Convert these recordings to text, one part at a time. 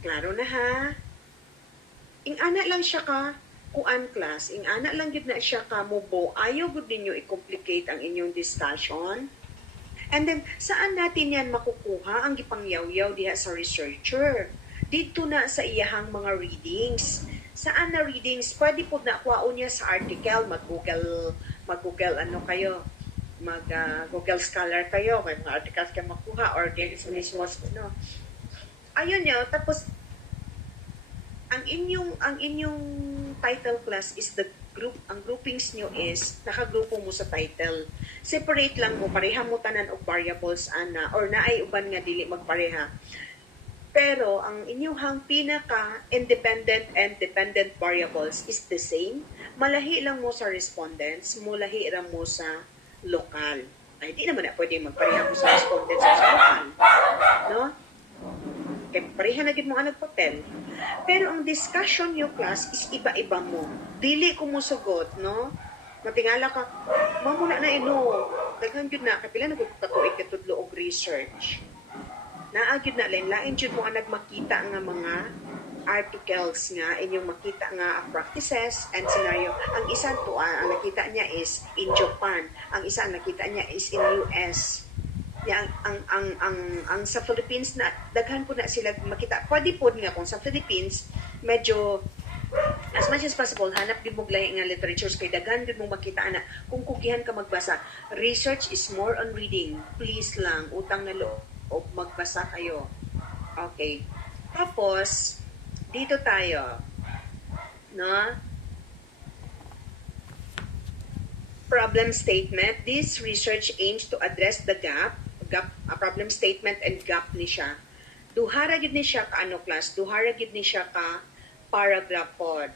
Klaro na ha? Ing ana lang siya ka kuan class, ing ana lang gid na siya ka mubo. Ayaw gud ninyo i-complicate ang inyong discussion. And then, saan natin yan makukuha ang gipangyaw-yaw diha sa researcher? Dito na sa iyahang mga readings. Saan na readings? Pwede po na kuwaon niya sa article, mag-Google ano kayo, mag-Google Scholar kayo, may mga articles kayo makuha, or definitions, no? Ayun nyo, tapos, ang inyong title class is the group, ang groupings nyo is, nakagrupo mo sa title. Separate lang mo, pareha mo tanan og variables ana, or naay uban nga dili magpareha. Pero, ang inyong pinaka-independent and dependent variables is the same. Malahi lang mo sa respondents, mulahi lang mo sa local. Ay, di naman na pwede magpareha mo sa respondents sa local. No? Kaya pareha na gid mo ang nagpapel. Pero ang discussion yung class is iba-iba mo. Dili ko mo sugot, no? Matingala ka, mamuna na daghan gyud na, kapila na gud katuig katudlo og research. Naagyud na lain jud mo ang nagmakita nga mga articles nga, inyong makita nga practices and scenario. Ang isa to, ang nakita niya is in Japan. Ang isa ang nakita niya is in US. Ya, ang sa Philippines na daghan po na sila makita. Pwede po nga kung sa Philippines medyo as much as possible hanap din mo lahi nga literatures kay daghan din mo makita na kung kugihan ka magbasa. Research is more on reading. Please lang utang na loob magbasa kayo. Okay. Tapos dito tayo. No? Problem statement. This research aims to address the gap, a problem statement and gap ni siya. Duhara gid ni siya ka ano class, duhara gid ni siya ka paragraph pod.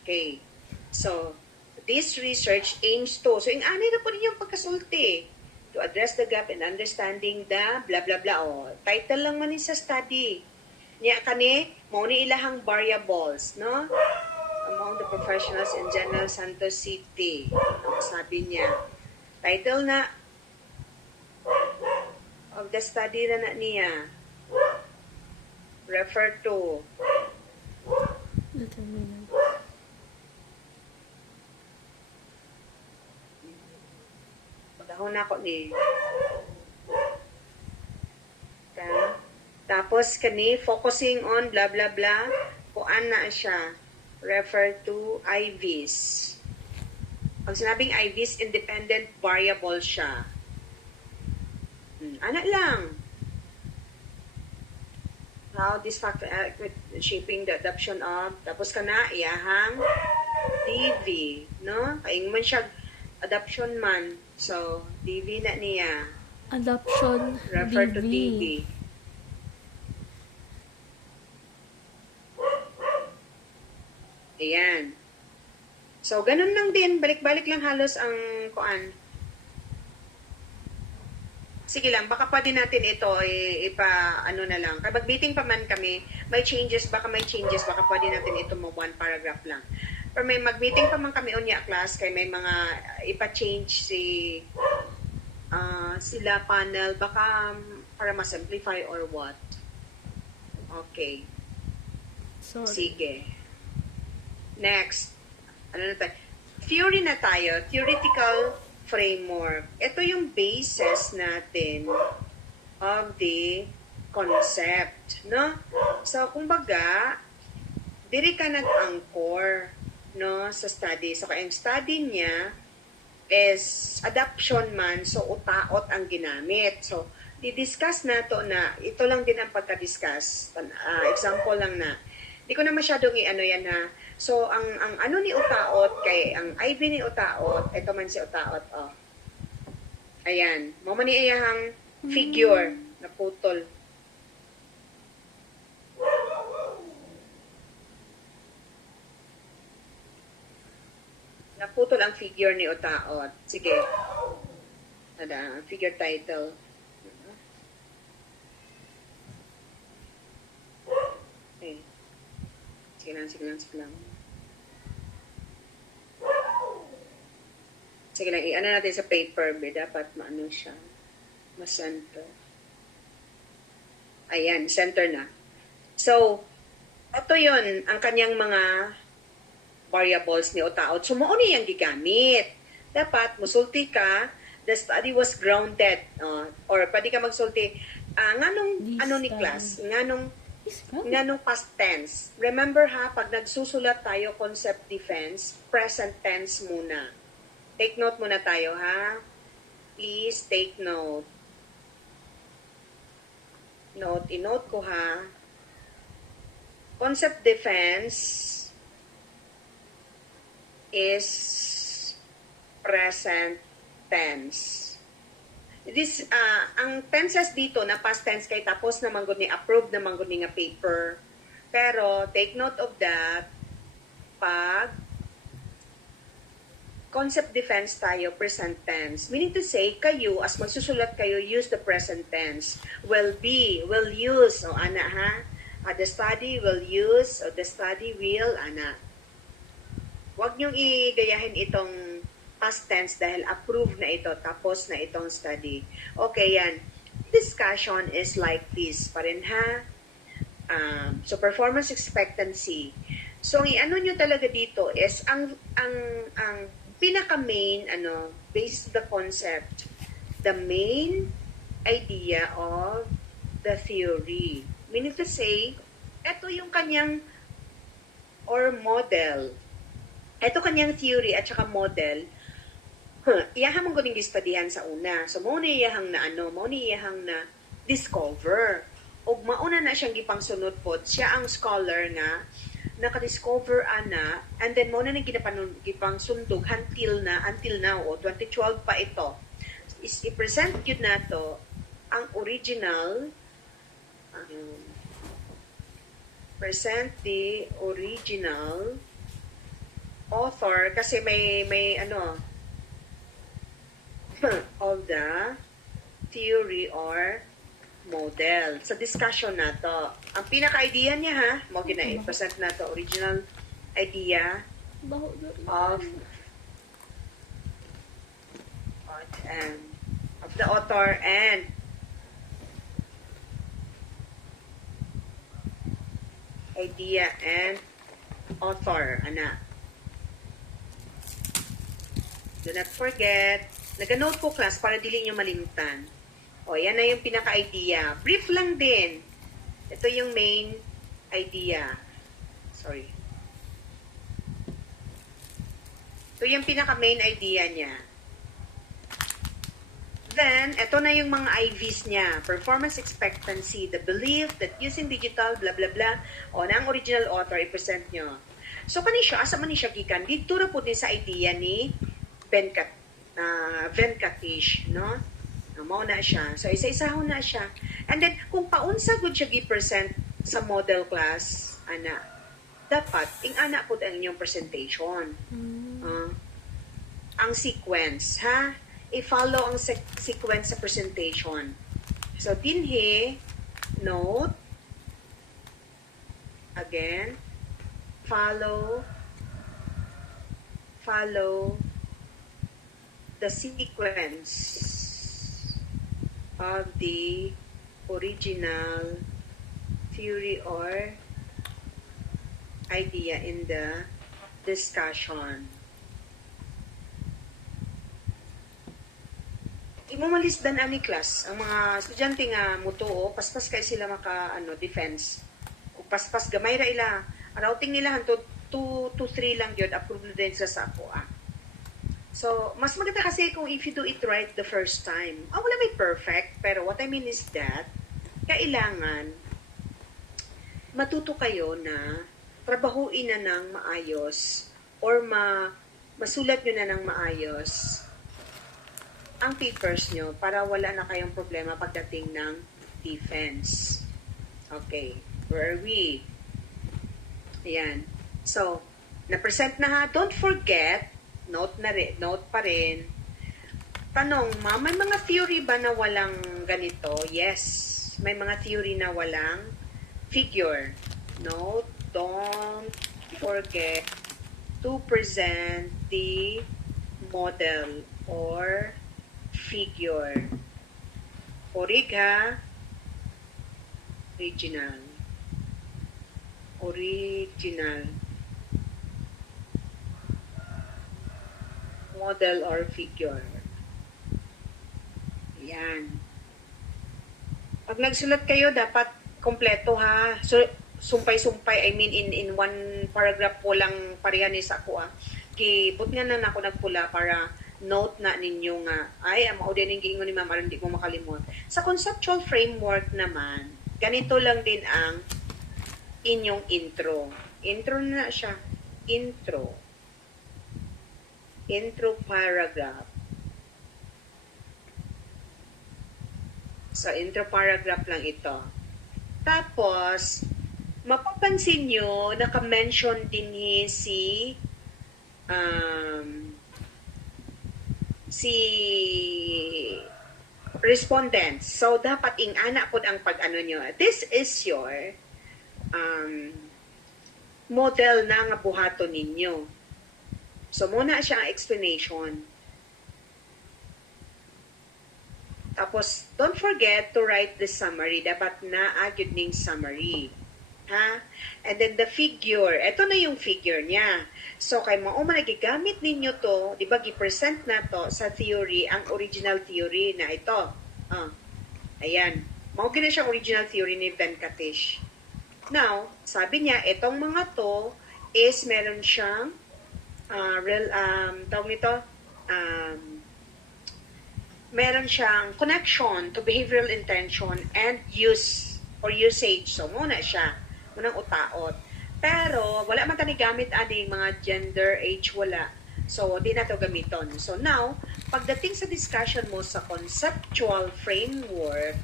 Okay. So, this research aims to, so ing ani na po ninyong pagkasulti, to address the gap in understanding the blah blah blah. Oh, title lang man ni sa study. Niya kani, mao ni ilahang variables, no? Among the professionals in General Santos City. Sabi niya, title na of the study na niya. Refer to. Determinant. Pagdahon na ako ni. Tapos kani, focusing on blah blah blah. Kuan na siya. Refer to IVs. Pag sinabing IVs, independent variable siya. Anak lang. How this factor with shaping the adoption of, tapos ka na, iyahang DV, no? Kaing man siya, adoption man. So, DV na niya. Adoption. Refer to DV. DV. Ayan. So, ganun lang din. Balik-balik lang halos ang kuan. Sige lang, baka pwede natin ito ano na lang. Kapag meeting pa man kami, may changes, baka pwede natin ito mo one paragraph lang. Pero may mag-meeting pa man kami unya class, kay may mga ipa-change sila panel, baka para ma-simplify or what. Okay. Sorry. Sige. Next. Ano na tayo? Theory na tayo. Theoretical framework. Ito yung basis natin of the concept, no? So, kumbaga, diri ka nag-anchor, no, sa study. So, kaya ang study niya is adoption man, so utaot ang ginamit. So, di-discuss na to na, ito lang din ang pagka-discuss. Example lang na, di ko na masyadong i-ano yan ha. So, ang ano ni utaot, kay ang IV ni utaot, ito man si utaot, oh. Ayan. Mama ni iyahang figure na putol. Naputol ang figure ni utaot. Sige. Ada, figure title. Okay. Sige lang. Sige lang, i-ano natin sa paper, dapat maano siya. Mas center. Ayan, center na. So, Ito yun, ang kanyang mga variables ni Otaot. So, mo ni yung gigamit. Dapat, musulti ka, the study was grounded. Or pwede ka magsulti, nganong, This ni study. class, nganong, Is God? nganong past tense. Remember ha, pag nagsusulat tayo concept defense, present tense muna. Take note muna tayo ha. Please take note. Inote ko ha. Concept defense is present tense. This, ang tenses dito na past tense kay tapos na manggod ni approved na manggod ni nga paper. Pero take note of that pag concept defense tayo, present tense. Meaning to say, kayo, as magsusulat kayo, use the present tense. Will be, will use, o ana ha? The study will use, o the study will, ana. Huwag niyong igayahin itong past tense dahil approved na ito, tapos na itong study. Okay, yan. Discussion is like this pa rin ha? So, performance expectancy. So, ang i-ano nyo talaga dito is, ang pinaka-main, based the concept, the main idea of the theory. Meaning to say, ito yung kanyang, or model. Ito kanyang theory at saka model, iyahang mong guning studyhan sa una. So, mo ni iyahang na discover. O mauna na siyang gipangsunod po, siya ang scholar nga, naka-discover ana, and then mo na nang gipang sundog until now, 2012 pa ito. Is i-present yun na to, ang original, present the original author, kasi may of the theory or model. Sa discussion na to. Ang pinaka-idea niya ha, mo gina-present na to, original idea Baho of the author and idea and author, ana. Do not forget, nag-note ko class para dili nyo malimutan. O, yan na yung pinaka-idea. Brief lang din. Ito yung main idea. Sorry. Ito yung pinaka-main idea niya. Then, ito na yung mga IVs niya. Performance expectancy, the belief that using digital, blah, blah, blah, o na ang original author, i-present nyo. So, asa man ni siya gikan? Dito na po din sa idea ni Venkatish, no? Mao na siya. So, isa-isahon na siya. And then, kung paunsa gud siya gi-present sa model class, dapat, ana po ang inyong presentation. Ang sequence, ha? I-follow ang sequence sa presentation. So, dinhi, note, again, follow the sequence of the original theory or idea in the discussion. Imumalisdan ani class ang mga estudyante nga mutuo, paspas kay sila defense. Kung paspas gamay ra ila, routing nila hantud 2 to 3 lang yun, approved na din sa ako. So, mas maganda kasi kung if you do it right the first time. Wala may perfect, pero what I mean is that, kailangan matuto kayo na trabahuin na ng maayos or masulat nyo na ng maayos ang papers nyo para wala na kayong problema pagdating ng defense. Okay, where are we? Ayan. So, na-present na ha. Don't forget, note pa rin. Tanong, may mga theory ba na walang ganito? Yes. May mga theory na walang figure. Note, don't forget to present the model or figure. Orig ha? Original. Original model or figure. Yan. Pag nagsulat kayo, dapat kompleto ha. So, sumpay-sumpay, I mean in one paragraph po lang pareha ni sa ako Kibot nga na ako nagpula para note na ninyo nga, ay, mao din yung giingon ni Ma'am, aron di ko makalimot. Sa conceptual framework naman, ganito lang din ang inyong intro. Intro na siya. Intro. Intro paragraph. So, intro paragraph lang ito. Tapos, mapapansin nyo, naka-mention din si respondents. So, dapat ingana po ang pag-ano nyo. This is your model na nga buhaton ninyo. So, muna siya ang explanation. Tapos, don't forget to write the summary. Dapat na-agad ning summary. Ha? And then the figure. Ito na yung figure niya. So, kay mauma nagigamit ninyo to, di ba, gi-present na to sa theory, ang original theory na ito. Ayan. Mao gina siya original theory ni Venkatesh. Now, sabi niya, itong mga to is meron siyang tawag nito, meron siyang connection to behavioral intention and use or usage. So, muna siya. Munang utaot. Pero, wala man tani gamit aning mga gender, age, wala. So, di na to gamiton. So, now, pagdating sa discussion mo sa conceptual framework,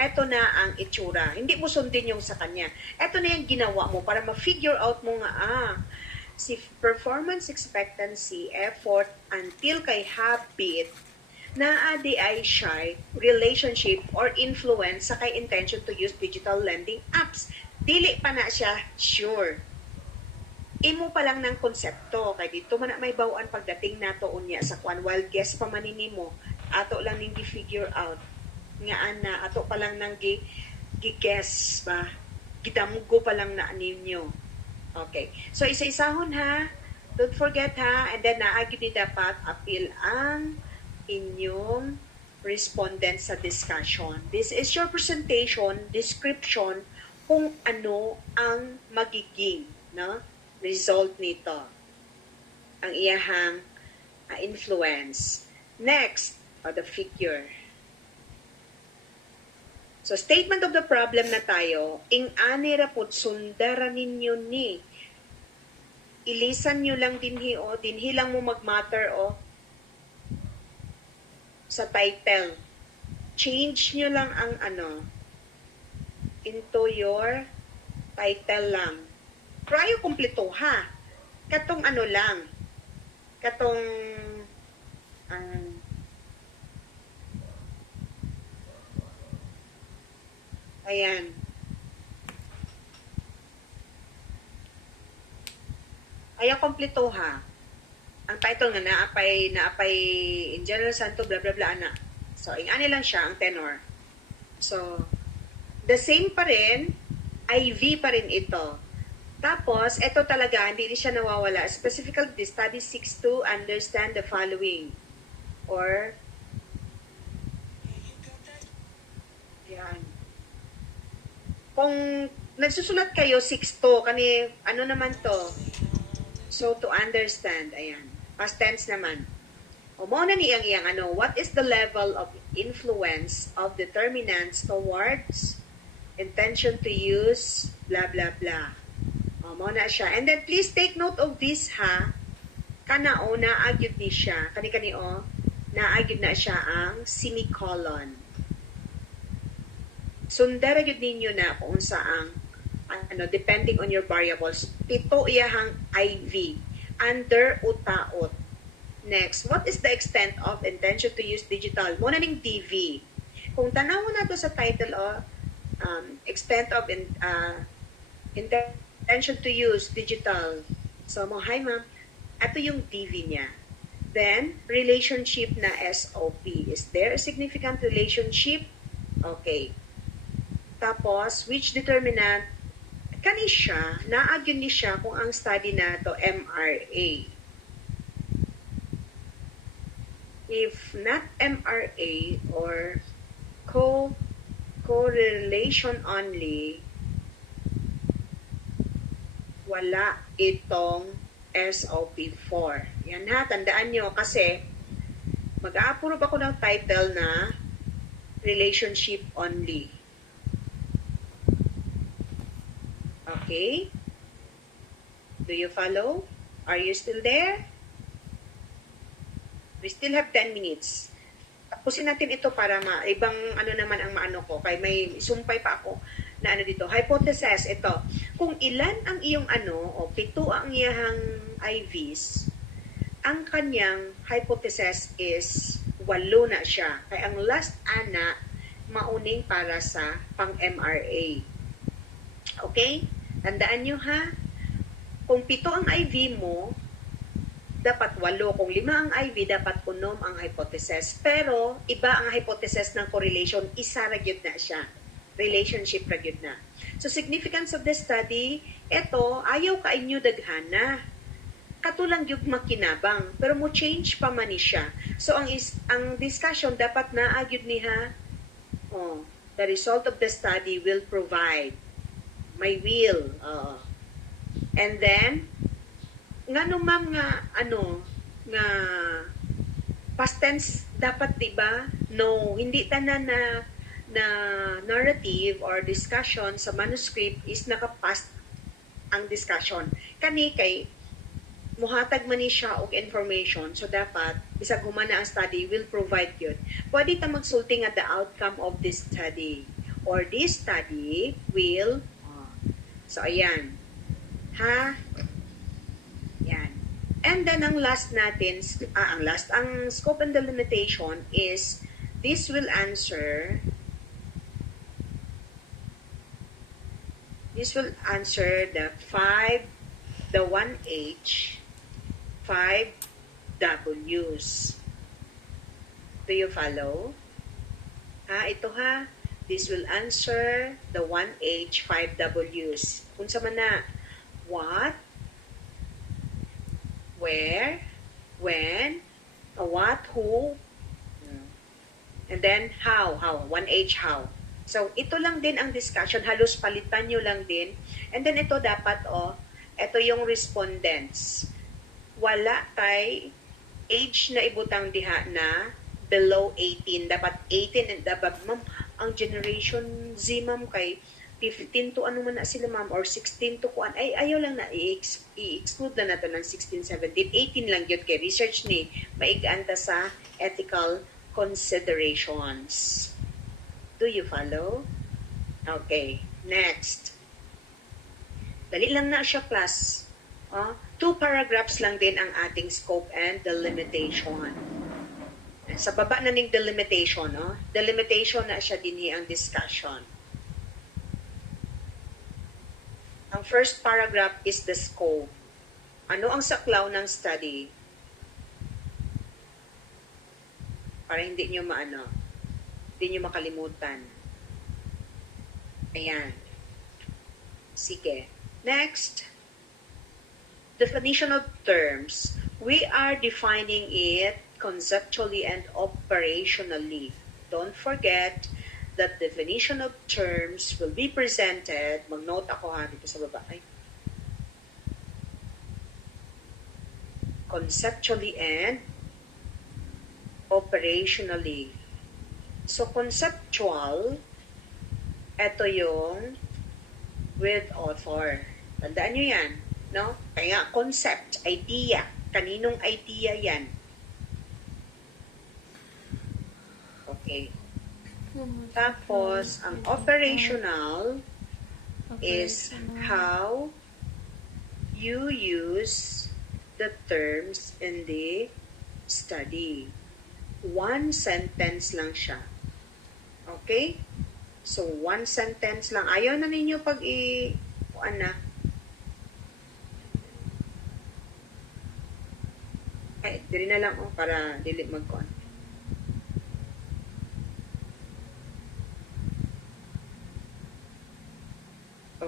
eto na ang itsura. Hindi mo sundin yung sa kanya. Eto na yung ginawa mo para ma-figure out mo nga, si performance expectancy, effort, until kay habit, na adi ay siya relationship or influence sa kay intention to use digital lending apps. Dili pa na siya sure. Imo pa lang ng konsepto. Kay dito man na may bawaan pagdating nato unya sa kwan. While guess pa manini mo, ato lang ning gi-figure out. Nga ana, ato pa lang nang gi-guess ba? Gidamgo pa lang na ninyo. Okay. So, isa-isahon ha. Don't forget ha. And then, naagi ni dapat appeal ang inyong respondent sa discussion. This is your presentation, description, kung ano ang magiging result nito. Ang iyahang influence. Next, the figure. So, statement of the problem na tayo, ing ani rapod sundara ninyo ni. Ilisan nyo lang dinhi o, dinhi lang mo mag-matter o, sa title. Change nyo lang ang into your title lang. Pero ayaw kumpleto ha. Katong lang. Katong ayan. Ayaw kumpleto ha. Ang title nga naapay in General Santo bla bla bla ana. So ingani lang siya ang tenor. So the same pa rin, IV pa rin ito. Tapos ito talaga hindi siya nawawala. Specifically study 6 to understand the following or yan. Kung nagsusulat kayo 6 to kani naman to? So to understand, ayan. Past tense naman. O mo na niyang what is the level of influence of determinants towards intention to use blah blah blah. O mo na siya. And then please take note of this ha. Kana o naagyud ni siya. Kani o naagyud na siya ang semicolon. Sundara gyud ninyo na kung saang depending on your variables. Pito iyahang IV. Under utaot. Next, what is the extent of intention to use digital? Muna ning DV. Kung tanaw na to sa title extent of intention to use digital. So, hi ma'am, ito yung DV niya. Then, relationship na SOP. Is there a significant relationship? Okay. Tapos, which determinant Kani siya, naagyon ni siya kung ang study na to MRA. If not MRA or correlation only, wala itong SOP4. Yan ha, tandaan nyo kasi mag-a-approve ako ng title na relationship only. Okay? Do you follow? Are you still there? We still have 10 minutes. Tapusin natin ito para ibang ano naman ang maano ko. Kaya may sumpay pa ako na ano dito. Hypothesis, ito. Kung ilan ang iyong o 7 ang iyahang IVs, ang kanyang hypothesis is 8 na siya. Kaya ang last ana, mauning para sa pang-MRA. Okay? Tandaan nyo ha? Kung 7 ang IV mo, dapat 8. Kung 5 ang IV, dapat 6 ang hypothesis. Pero, iba ang hypothesis ng correlation. Isa ragyod na siya. Relationship ragyod na. So, significance of the study, eto, ayaw ka inyo daghana. Katulang yung makinabang. Pero mo change pa man ni siya. So, ang discussion, dapat na agyod niha, the result of the study will provide. May will. And then, nga ma'am nga nga past tense dapat diba? No, hindi tanan na narrative or discussion sa manuscript is naka-past ang discussion. Kani kay muhatag man ni siya og information, so dapat bisag humana ang study will provide yun. Pwede ta magsulti nga the outcome of this study or this study will so ayan ha. Yan. And then, ang last natin, ang scope and delimitation is, this will answer the 1H, 5 W's. Do you follow? Ito ha. This will answer the 1H, 5 W's. Unsa man na, what, where, when, what, who, and then how, 1H, how. So, ito lang din ang discussion. Halos palitan nyo lang din. And then, ito dapat, ito yung respondents. Wala kay age na ibutang diha na below 18. Dapat 18 and above. Ma'am, ang generation Z, ma'am, kay 15 to ano man na sila ma'am or 16 to kuan ay ayaw lang na i-exclude na nato ng 16, 17, 18 lang yun kay research ni maiganta sa ethical considerations. Do you follow? Okay, next. Dali lang na siya class. 2 paragraphs lang din ang ating scope and delimitation. Sa baba na ning delimitation, delimitation na siya dinhi ang discussion. Ang first paragraph is the scope. Ano ang saklaw ng study? Para hindi nyo hindi nyo makalimutan. Ayan. Sige. Next. Definition of terms. We are defining it conceptually and operationally. Don't forget that definition of terms will be presented. Mag-note ako dito sa baba. Conceptually and operationally. So, conceptual, ito yung with author. Tandaan nyo yan, no? Kaya concept, idea. Kaninong idea yan? Okay. Tapos, ang operational is how you use the terms in the study. 1 sentence lang siya. Okay? So, 1 sentence lang. Ayaw na ninyo pag dili na lang para dili mag-con.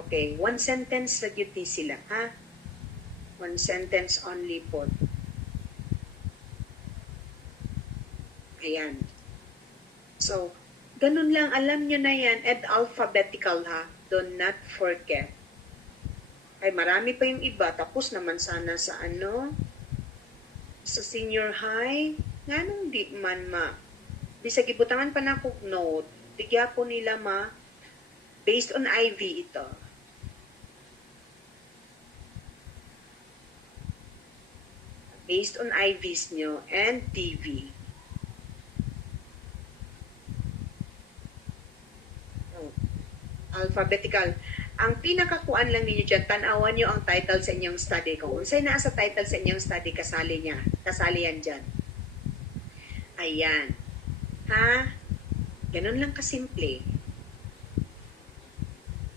Okay, one sentence sa duty sila, ha? One sentence only po. Ayan. So, ganun lang, alam nyo na yan, and alphabetical ha, do not forget. Ay, marami pa yung iba, tapos naman sana sa sa senior high, nga nung di man bisag ibutangan pa na kong note, tigya po nila based on IV ito. Based on IVs nyo and TV. Alphabetical. Ang pinakakuan lang ninyo dyan, tanawan nyo ang title sa inyong study. Kung unsay naa sa title sa inyong study, kasali yan dyan. Ayan. Ha? Ganun lang kasimple.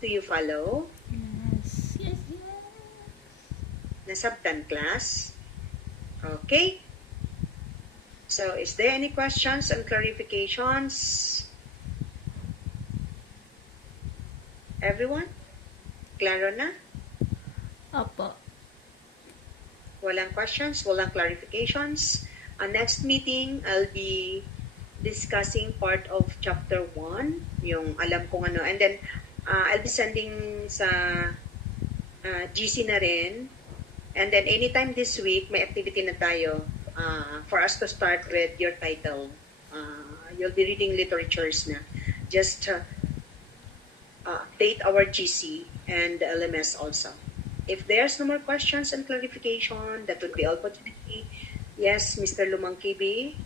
Do you follow? Yes. Yes. Nasabtan, class? Okay. So, is there any questions and clarifications? Everyone? Klaro na? Opo. Walang questions, walang clarifications. Next meeting, I'll be discussing part of chapter 1, yung alam kong ano. And then, I'll be sending sa GC na rin. And then, anytime this week, may activity na tayo for us to start with your title. You'll be reading literatures na. Just update our GC and the LMS also. If there's no more questions and clarification, that would be all for today. Yes, Mr. Lumangkibi.